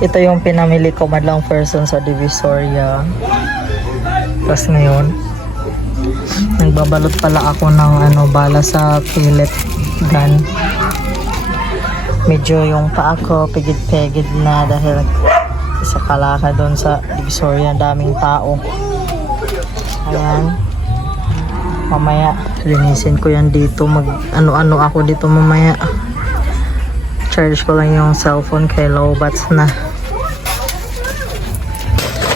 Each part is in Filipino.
Ito yung pinamili ko madlang person sa Divisoria. Tapos ngayon, nagbabalot pala ako ng bala sa pellet gun. Medyo yung paa ko pigid-pigid na dahil sa kalaka doon sa Divisoria, daming tao. Ayan. Mamaya linisin ko yan dito, mag ano ako dito mamaya. Charge ko lang yung cellphone kay lowbats na.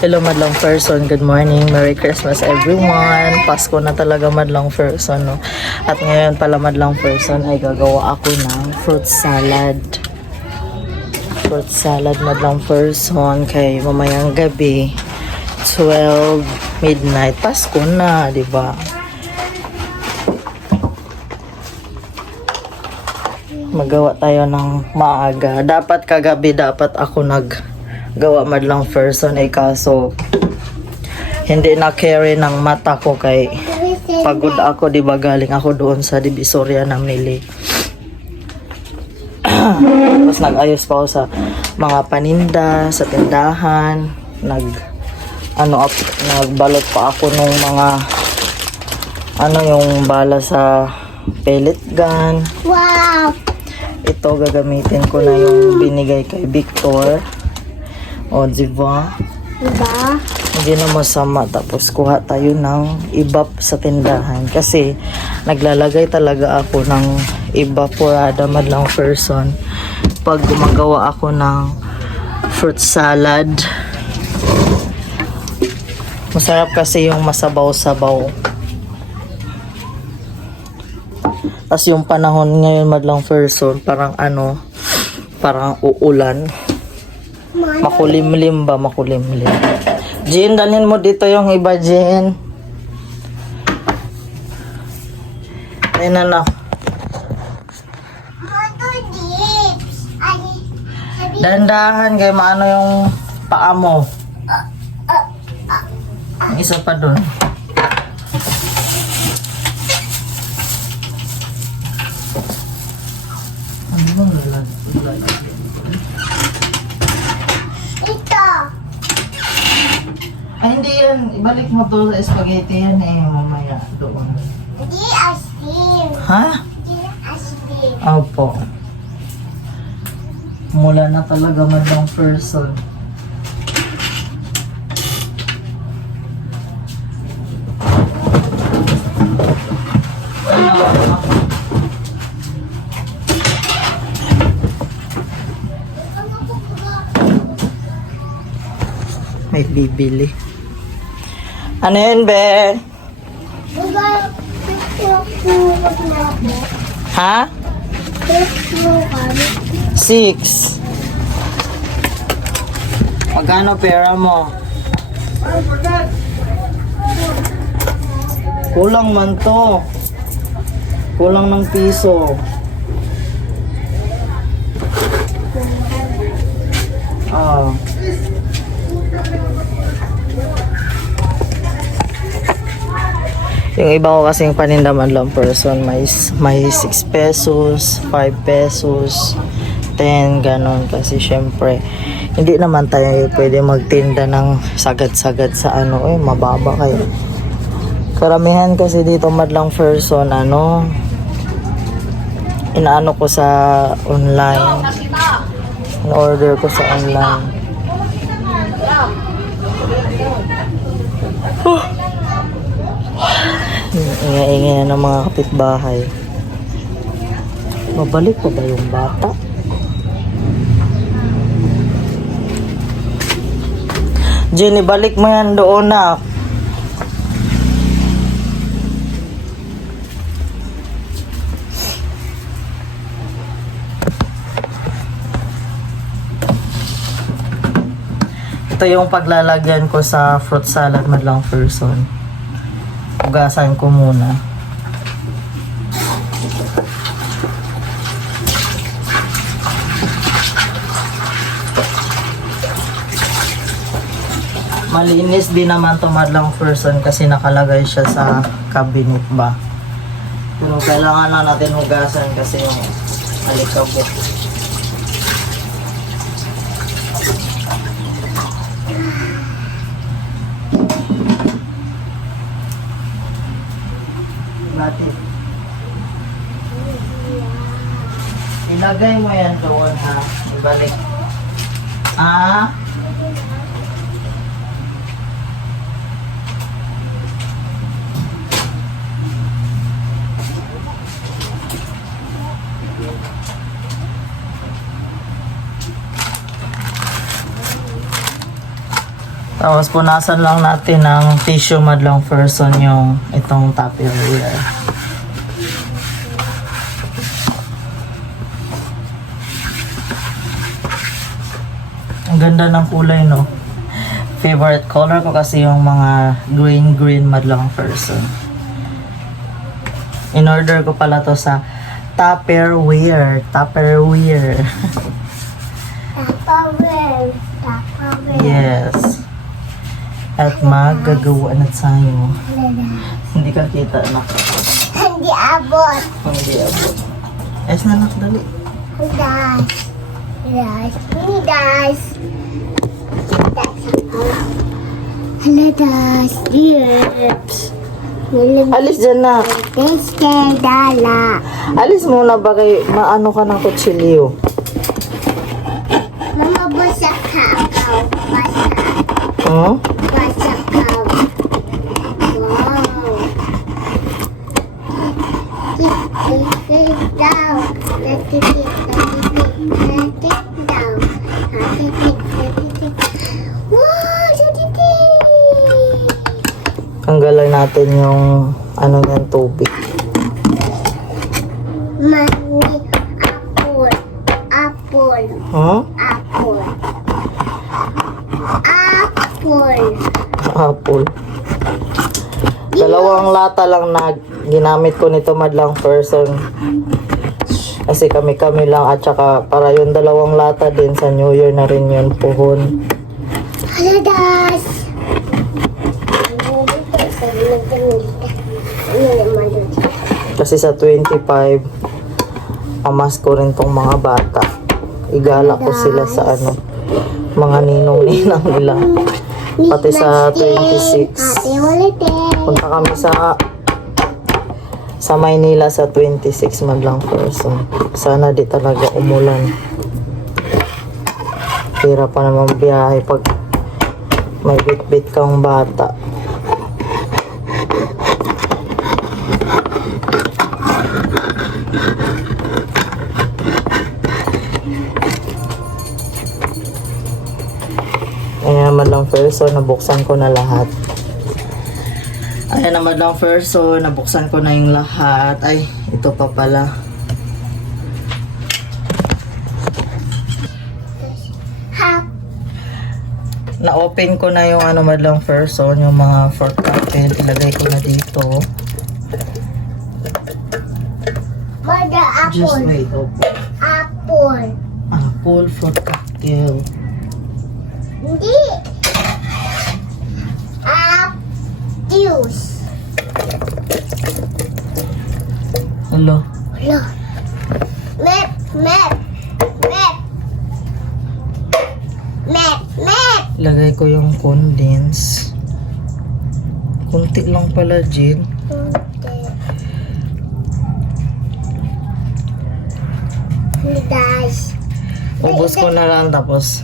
Hello madlang person, good morning, Merry Christmas everyone. Pasko na talaga madlang person, no? At ngayon pala madlang person ay gagawa ako ng fruit salad. Fruit salad madlang person kay mamayang gabi 12 midnight. Pasko na, di ba? Magawa tayo ng maaga. Dapat kagabi dapat ako gawa madlang person ay kaso hindi na carry ng mata ko kay pagod ako, di ba? Galing ako doon sa Divisoria namili. Tapos nag-ayos pa ako sa mga paninda sa tindahan, nagbalot pa ako nung mga yung bala sa pellet gun. Wow. Ito gagamitin ko na yung binigay kay Victor. O, diba? Diba? Hindi na masama. Tapos, kuha tayo ng ibap sa tindahan. Kasi, naglalagay talaga ako ng evaporada madlang person pag gumagawa ako ng fruit salad. Masarap kasi yung masabaw-sabaw. Tapos, yung panahon ngayon madlang person, parang parang uulan. Makulimlim ba? Makulimlim. Jean, dalhin mo dito yung iba, Jean. Ayun na. Dandahan kay maano yung paa mo. Ang isa pa dun. Ano bang lalagay? Ay, hindi yan. Ibalik mo to sa spaghetti yan mamaya doon. Hindi asin. Ha? Hindi asin. Opo. Mula na talaga madlang person. May bibili. Ano yun, be? Ha? 6. Magkano pera mo? Kulang man to. Kulang ng piso. Ah. Yung iba ko kasing paninda madlang person, may 6 pesos, 5 pesos, 10, ganon. Kasi syempre, hindi naman tayo pwede magtinda ng sagad-sagad sa mababa kayo. Karamihan kasi dito madlang person, inaano ko sa online. In-order ko sa online. Ingay-ingay na ng mga kapitbahay. Mabalik pa ba yung bata? Jenny, balik mo yan doon na. Ito yung paglalagyan ko sa fruit salad madlang person. Ugasan ko muna. Malinis din naman to madlang person kasi nakalagay siya sa cabinet ba. Pero kailangan na natin hugasan kasi yung alikabok. Ilagay mo yan doon ha. Ibalik. Ah. Tapos punasan lang natin ng tissue madlang person yung itong Tupperware. Ang ganda ng kulay, no? Favorite color ko kasi yung mga green madlang person. In order ko pala to sa Tupperware. Tupperware. Tupperware. Yes. At magagawa na tayo. Hindi ka kita, anak. Hindi abot. Hindi abot. Es na, anak, dali. Das. Lips. Alis dyan na. Dala. Alis muna ba kay maano ka ng kutsilyo? Mama, basa ka. Hmm? Basa ka. Wow. Tik down. Tik down. Wow, Tanggalan natin yung ano ng tubig. Mami, apple. Hmm? Apple. Dalawang lata lang na ginamit ko nito madlang person. Kasi kami lang at saka para yung dalawang lata din sa New Year na rin yun puhon. Haladas. Kasi sa 25, amas ko rin tong mga bata. Igala ko sila sa ano, mga ninong-ninang nila. Pati sa 26. Punta kami sa Maynila sa 26 madlang person. Sana di talaga umulan. Hirap pa naman biyahe pag may bit-bit kang bata. Ayan naman lang first, nabuksan ko na lahat. Ayan naman lang first, nabuksan ko na yung lahat. Ay, ito pa pala. Na-open ko na yung ano madlang first, yung mga fruit cocktail. Ilagay ko na dito. Just wait, open. Apple fruit cocktail. Hindi. Juice. Hello. Map. Lagay ko yung condense. Kunti lang pala, Jin. Ubus ko na lang tapos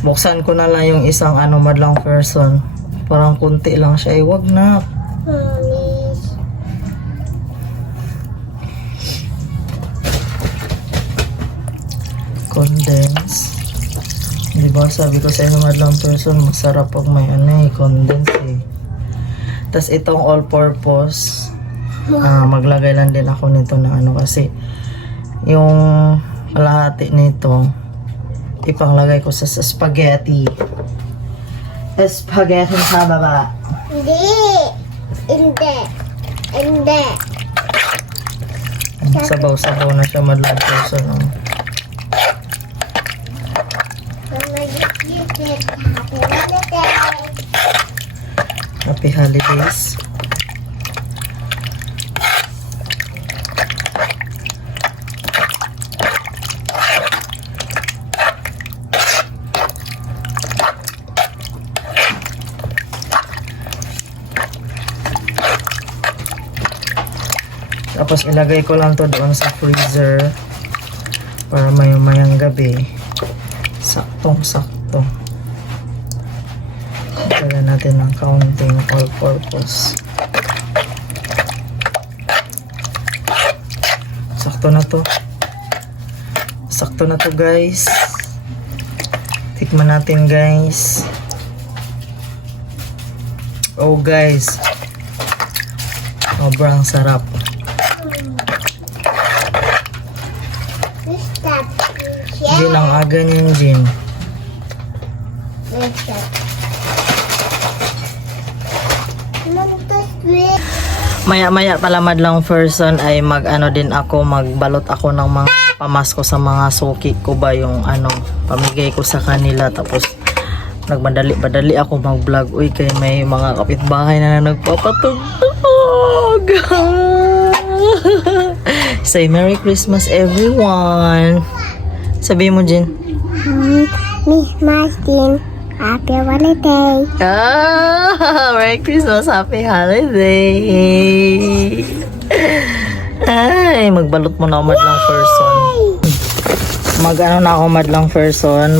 buksan ko na lang yung isang ano madlang person. Parang kunti lang siya. Eh, wag na. Condense. Diba sabi ko sa inyo madlang person, masarap pag may ano condense eh. Tapos itong all purpose, maglagay lang din ako nito na ano kasi yung kalahati nito ipanglagay ko sa spaghetti. Spaghetti sa baba. Hindi. Sabaw-sabaw na siya madlang person. Happy holidays. Tapos ilagay ko lang to doon sa freezer Para mayang gabi, saktong-sakto. Lagyan natin ng kaunting all-purpose. Sakto na to. Sakto na to guys. Tikman natin guys. Oh guys. Sobrang sarap. What's that? Hindi lang aga niyan, Jin. What's that? Sweet. Maya-maya palamad lang person ay mag-ano din ako, magbalot ako ng mga pamasko sa mga suki ko ba yung pamigay ko sa kanila. Tapos nagmadali ako mag-vlog. Uy, kay may mga kapitbahay na nagpapatugtog. Say Merry Christmas everyone. Sabi mo, Jin. Miss Martin, happy holiday. Merry Christmas, Happy Holiday. Ay, magbalot mo na ako madlang person. Madlang person,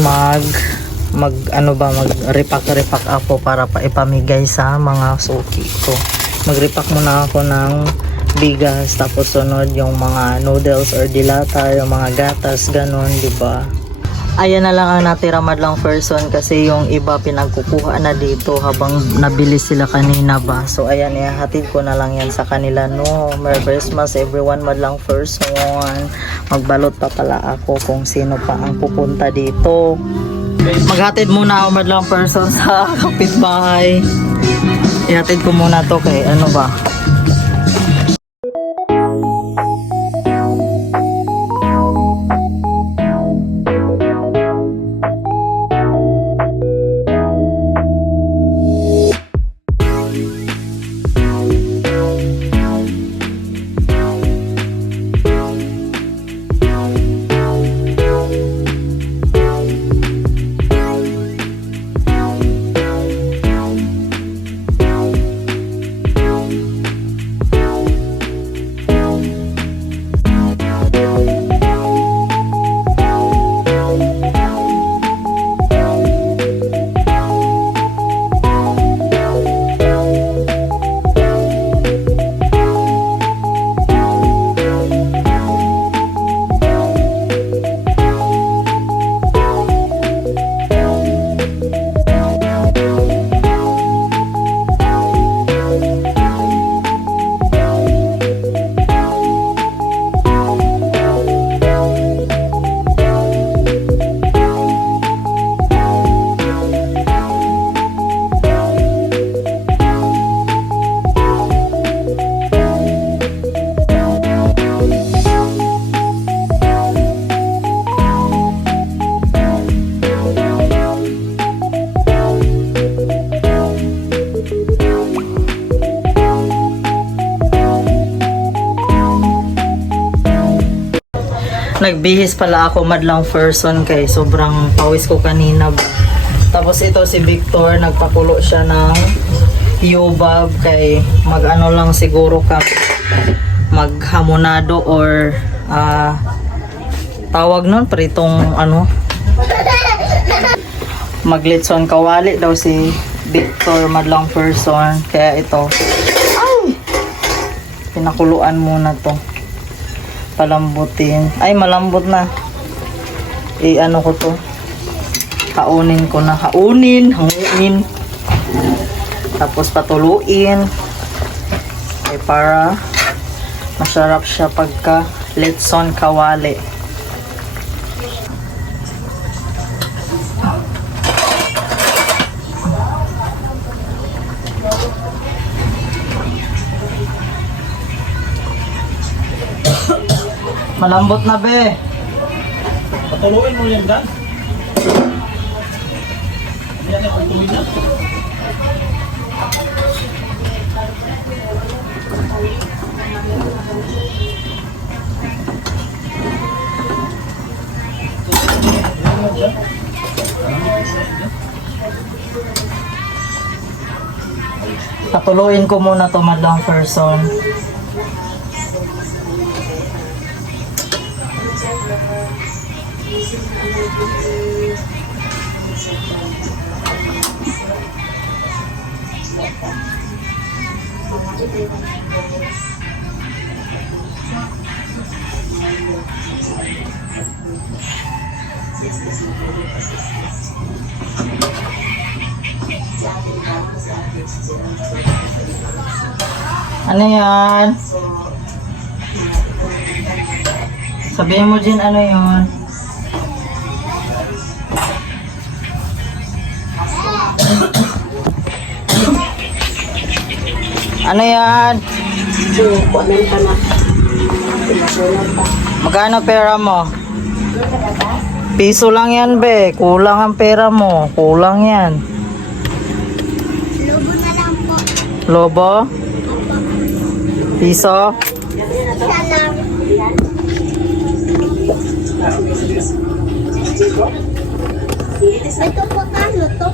mag-repack ako para ipamigay sa mga suki ko. Mag-repack muna ako ng bigas, tapos sunod yung mga noodles or dilata, yung mga gatas, ganon, diba? Ayan na lang ang natira madlang person kasi yung iba pinagkukuha na dito habang nabili sila kanina ba. So ayan, ihahatid ko na lang yan sa kanila. No, Merry Christmas everyone madlang person. Magbalot pa pala ako kung sino pa ang pupunta dito. Maghatid muna ako madlang person sa kapitbahay. Ihatid ko muna to kay ano ba. Nagbihis pala ako madlang person kay sobrang pawis ko kanina. Tapos ito si Victor, nagpakulo siya ng yubab kay mag-ano lang siguro ka maghamonado or tawag nun pritong maglitson kawali daw si Victor madlang person. Kaya ito pinakuluan muna to, palambutin. Ay, malambot na. Ano ko to, haunin ko na. Hangin. Tapos patuluin. Ay, para masarap siya pagka litson kawali. Malambot na be. Patuluin mo yan, Dan. Yan ang pagtuloy na. Patuluin ko muna to madlang person. Ano yan? Sabihin mo Jin, ano yun? Ano yan? Magkano pera mo? Piso lang yan be. Kulang ang pera mo. Kulang yan. Lobo na lang po. Lobo? Piso? Isa lang. Ito po kano to?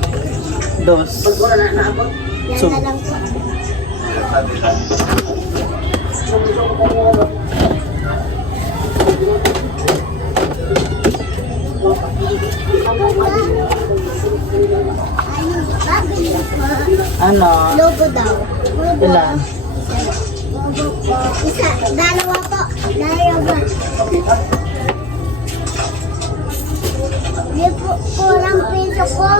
Dos. Yan na lang po. Ano? Lobo daw. Lobo. Ilan? Lobo po. Isa. Dalawa po. Dalawa. Di po kurang piso ko.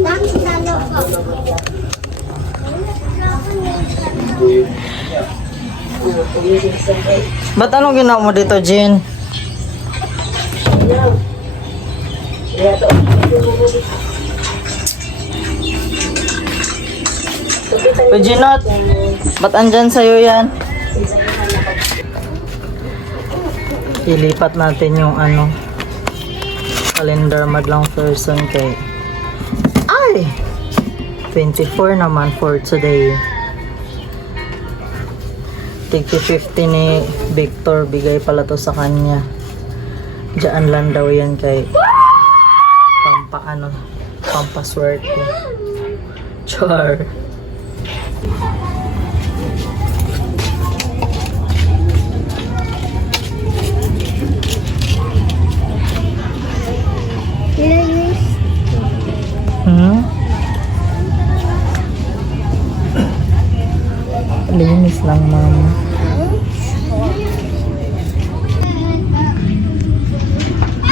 Tapos talo po. Ba't anong ginawa mo dito, Jin? Pujinot, ba't andyan sa'yo yan? Ilipat natin yung ano, calendar madlang person kay ay 24 naman for today. Tigti 50 ni Victor, bigay pala to sa kanya. Diyan lang daw yan kay pampaswerte. Char. Linis lang, mama.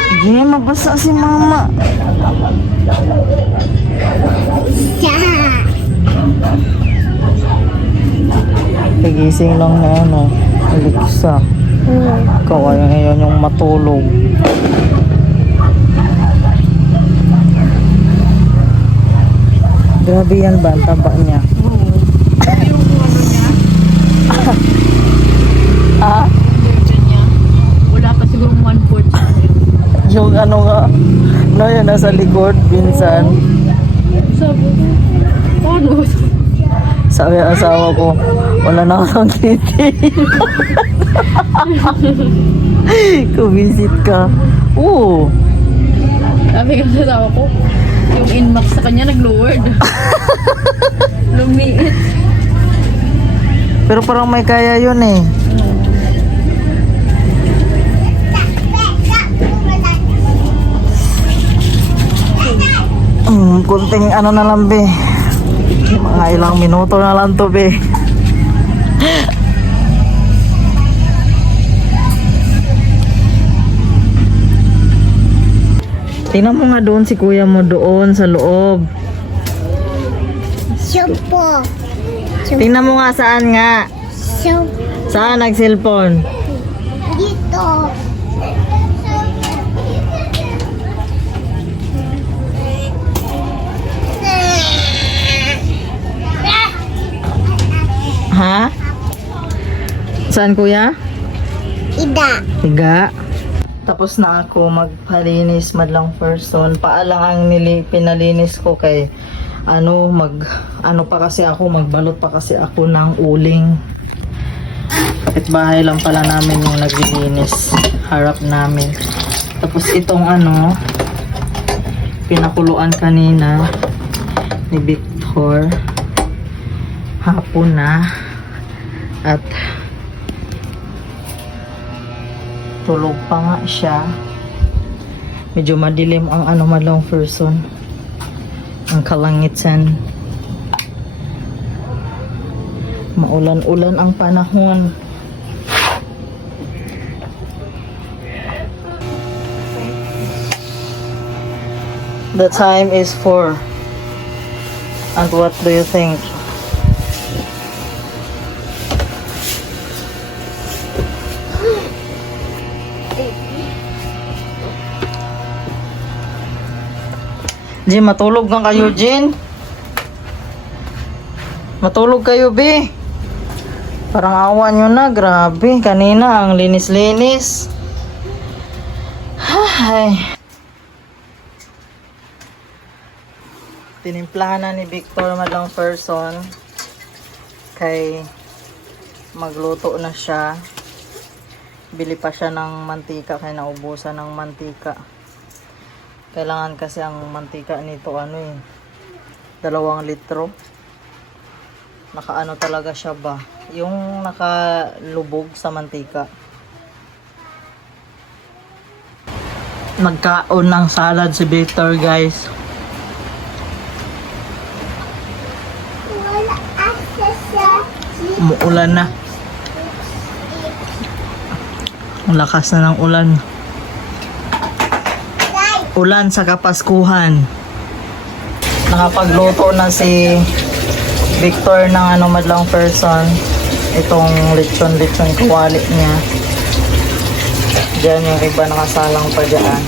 Sige, mabasa si mama. Pagising lang na ano, Alexa. Kawaya ngayon yung matulog. Grabe yan ba? Ang taba niya. Ah? Wala pa siguro 1/4. Yung ano nga, no, yun nasa likod, pinsan. Sabi ko, paano? Sabi ang asawa ko, wala na akong titi. Kumisit ka. Oo. Sabi ko sa tawa ko, yung inmax sa kanya nag-lowered. Lumiit. Pero parang may kaya yun eh. Kunting ano na lang be. Mga ilang minuto na lang to be. Tingnan mo nga doon si kuya mo doon sa loob. Sumpo. Tingnan mo nga saan nga. Saan nag-cellphone? Dito. Ha? Saan kuya? Ida. Higa. Tapos na ako magpalinis madlang person. Paalang ang pinalinis ko kay ano pa kasi ako, magbalot pa kasi ako ng uling. Kapitbahay lang pala namin yung naglilinis. Harap namin. Tapos itong pinakuluan kanina ni Victor. Hapon na. At Tulog pa nga siya. Medyo madilim ang ano malong person. Ang kalangitan. Maulan-ulan ang panahon. The time is 4. And what do you think? Jin, matulog lang kayo, Jin. Matulog kayo, be. Parang awa nyo na, grabe. Kanina, ang linis-linis. Ay. Tinimplahan na ni Victor madlang person. Kay magluto na siya. Bili pa siya ng mantika, kaya naubusan ng mantika. Kailangan kasi ang mantika nito 2 litro. Nakaano talaga siya ba? Yung nakalubog sa mantika. Nagkaon ng salad si Victor, guys. Wala access sa Umuulan na. Ang lakas na ng ulan. Ulan sa Kapaskuhan. Nakapagluto na si Victor ng madlang person. Itong lechon kawali niya. Diyan yung iba nakasalang pa dyan.